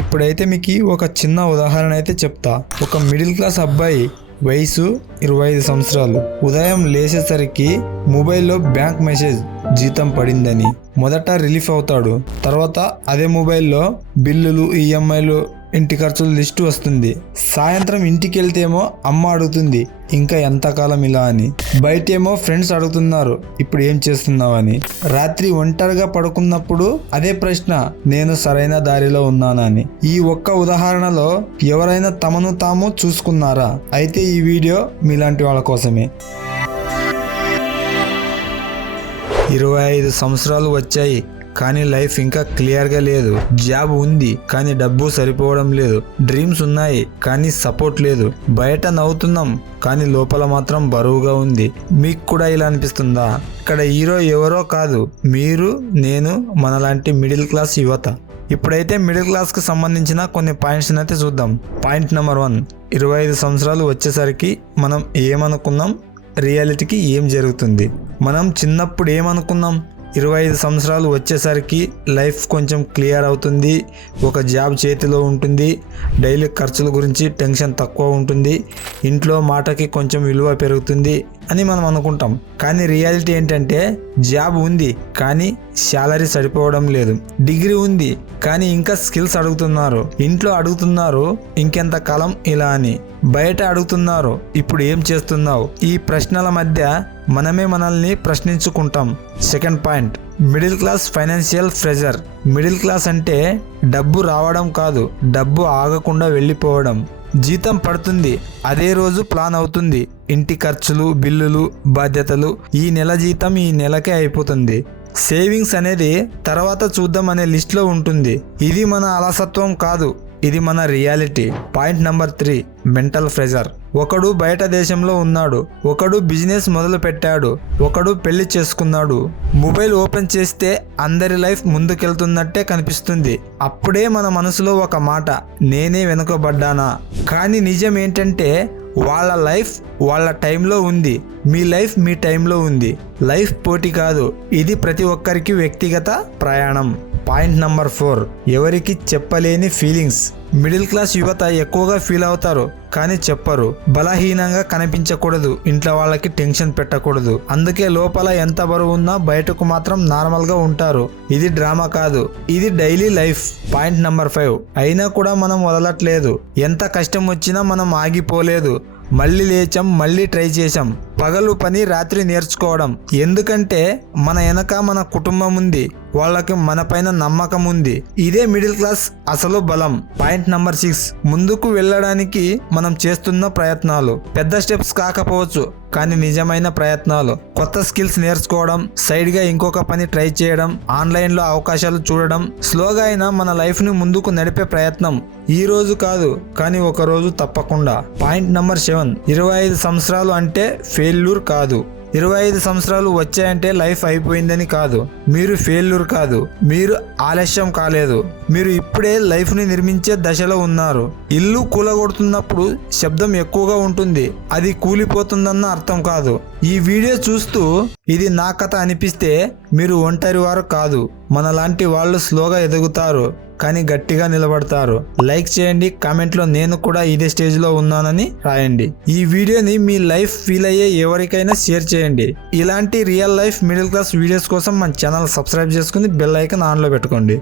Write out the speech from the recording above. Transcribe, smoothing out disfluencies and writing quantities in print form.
ఇప్పుడైతే మీకు ఒక చిన్న ఉదాహరణ అయితే చెప్తా. ఒక మిడిల్ క్లాస్ అబ్బాయి వయసు 25 సంవత్సరాలు ఉదయం లేచేసరికి మొబైల్లో బ్యాంక్ మెసేజ్ జీతం పడిందని మొదట రిలీఫ్ అవుతాడు. తర్వాత అదే మొబైల్లో బిల్లులు, ఈఎంఐలు, ఇంటి ఖర్చుల లిస్టు వస్తుంది. సాయంత్రం ఇంటికి వెళ్తేమో అమ్మ అడుగుతుంది ఇంకా ఎంతకాలం ఇలా అని. బయటేమో ఫ్రెండ్స్ అడుగుతున్నారు ఇప్పుడు ఏం చేస్తున్నావని. రాత్రి ఒంటరిగా పడుకున్నప్పుడు అదే ప్రశ్న, నేను సరైన దారిలో ఉన్నానని. ఈ ఒక్క ఉదాహరణలో ఎవరైనా తమను తాము చూసుకున్నారా? అయితే ఈ వీడియో మీలాంటి వాళ్ళ కోసమే. 25 సంవత్సరాలు వచ్చాయి కానీ లైఫ్ ఇంకా క్లియర్గా లేదు. జాబ్ ఉంది కానీ డబ్బు సరిపోవడం లేదు. డ్రీమ్స్ ఉన్నాయి కానీ సపోర్ట్ లేదు. బయట నవ్వుతున్నాం కానీ లోపల మాత్రం బరువుగా ఉంది. మీకు కూడా ఇలా అనిపిస్తుందా? ఇక్కడ హీరో ఎవరో కాదు, మీరు, నేను, మనలాంటి మిడిల్ క్లాస్ యువత. ఇప్పుడైతే మిడిల్ క్లాస్కి సంబంధించిన కొన్ని పాయింట్స్ అయితే చూద్దాం. పాయింట్ నెంబర్ 1, 25 సంవత్సరాలు వచ్చేసరికి మనం ఏమనుకున్నాం, రియాలిటీకి ఏం జరుగుతుంది. మనం చిన్నప్పుడు ఏమనుకున్నాం, 25 సంవత్సరాలు వచ్చేసరికి లైఫ్ కొంచెం క్లియర్ అవుతుంది, ఒక జాబ్ చేతిలో ఉంటుంది, డైలీ ఖర్చుల గురించి టెన్షన్ తక్కువ ఉంటుంది, ఇంట్లో మాటకి కొంచెం విలువ పెరుగుతుంది అని మనం అనుకుంటాం. కానీ రియాలిటీ ఏంటంటే జాబ్ ఉంది కానీ శాలరీ సరిపోవడం లేదు. డిగ్రీ ఉంది కానీ ఇంకా స్కిల్స్ అడుగుతున్నారు. ఇంట్లో అడుగుతున్నారు ఇంకెంత కాలం ఇలా అని. బయట అడుగుతున్నారు ఇప్పుడు ఏం చేస్తున్నావు. ఈ ప్రశ్నల మధ్య మనమే మనల్ని ప్రశ్నించుకుంటాం. Second point, middle class financial pressure. Middle class అంటే డబ్బు రావడం కాదు, డబ్బు ఆగకుండా వెళ్ళిపోవడం. జీతం పడుతుంది, అదే రోజు ప్లాన్ అవుతుంది. ఇంటి ఖర్చులు, బిల్లులు, బాధ్యతలు. ఈ నెల జీతం ఈ నెలకే అయిపోతుంది. సేవింగ్స్ అనేది తర్వాత చూద్దాం అనే లిస్ట్లో ఉంటుంది. ఇది మన అలసత్వం కాదు, ఇది మన reality. Point number 3, mental pressure. ఒకడు బయట దేశంలో ఉన్నాడు, ఒకడు బిజినెస్ మొదలు పెట్టాడు, ఒకడు పెళ్లి చేసుకున్నాడు. మొబైల్ ఓపెన్ చేస్తే అందరి లైఫ్ ముందుకెళ్తున్నట్టే కనిపిస్తుంది. అప్పుడే మన మనసులో ఒక మాట, నేనే వెనుకబడ్డానా? కానీ నిజం ఏంటంటే వాళ్ళ లైఫ్ వాళ్ళ టైంలో ఉంది, మీ లైఫ్ మీ టైంలో ఉంది. లైఫ్ పోటీ కాదు, ఇది ప్రతి ఒక్కరికి వ్యక్తిగత ప్రయాణం. పాయింట్ నెంబర్ 4, ఎవరికి చెప్పలేని ఫీలింగ్స్. మిడిల్ క్లాస్ యువత ఎక్కువగా ఫీల్ అవుతారు కానీ చెప్పరు. బలహీనంగా కనిపించకూడదు, ఇంట్లో వాళ్ళకి టెన్షన్ పెట్టకూడదు. అందుకే లోపల ఎంత బరువు ఉన్నా బయటకు మాత్రం నార్మల్గా ఉంటారు. ఇది డ్రామా కాదు, ఇది డైలీ లైఫ్. పాయింట్ నెంబర్ 5, అయినా కూడా మనం వదలట్లేదు. ఎంత కష్టం వచ్చినా మనం ఆగిపోలేదు. మళ్ళీ లేచాం, మళ్ళీ ట్రై చేసాం. పగలు పని, రాత్రి నేర్చుకోవడం. ఎందుకంటే మన వెనక మన కుటుంబం ఉంది, వాళ్ళకి మన పైన నమ్మకం ఉంది. ఇదే మిడిల్ క్లాస్ అసలు బలం. పాయింట్ నెంబర్ 6, ముందుకు వెళ్ళడానికి మనం చేస్తున్న ప్రయత్నాలు. పెద్ద స్టెప్స్ కాకపోవచ్చు కానీ నిజమైన ప్రయత్నాలు. కొత్త స్కిల్స్ నేర్చుకోవడం, సైడ్గా ఇంకొక పని ట్రై చేయడం, ఆన్లైన్లో అవకాశాలు చూడడం. స్లోగా అయినా మన లైఫ్ని ముందుకు నడిపే ప్రయత్నం. ఈ రోజు కాదు కానీ ఒక రోజు తప్పకుండా. పాయింట్ నెంబర్ 7, 25 సంవత్సరాలు అంటే ఫెయిల్యూర్ కాదు. 25 సంవత్సరాలు వచ్చాయంటే లైఫ్ అయిపోయిందని కాదు. మీరు ఫెయిల్యూర్ కాదు, మీరు ఆలస్యం కాలేదు. మీరు ఇప్పుడే లైఫ్ని నిర్మించే దశలో ఉన్నారు. ఇల్లు కూలగొడుతున్నప్పుడు శబ్దం ఎక్కువగా ఉంటుంది, అది కూలిపోతుందన్న అర్థం కాదు. ఈ వీడియో చూస్తూ ఇది నా కథ అనిపిస్తే మీరు ఒంటరి వారు కాదు. మనలాంటి వాళ్ళు స్లోగా ఎదుగుతారు కానీ గట్టిగా నిలబడతారు. లైక్ చేయండి, కామెంట్లో నేను కూడా ఇదే స్టేజ్లో ఉన్నానని రాయండి. ఈ వీడియోని మీ లైఫ్ ఫీల్ అయ్యే ఎవరికైనా షేర్ చేయండి. ఇలాంటి real life middle class videos కోసం మన ఛానల్ సబ్స్క్రైబ్ చేసుకుని బెల్ ఐకాన్ ఆన్లో పెట్టుకోండి.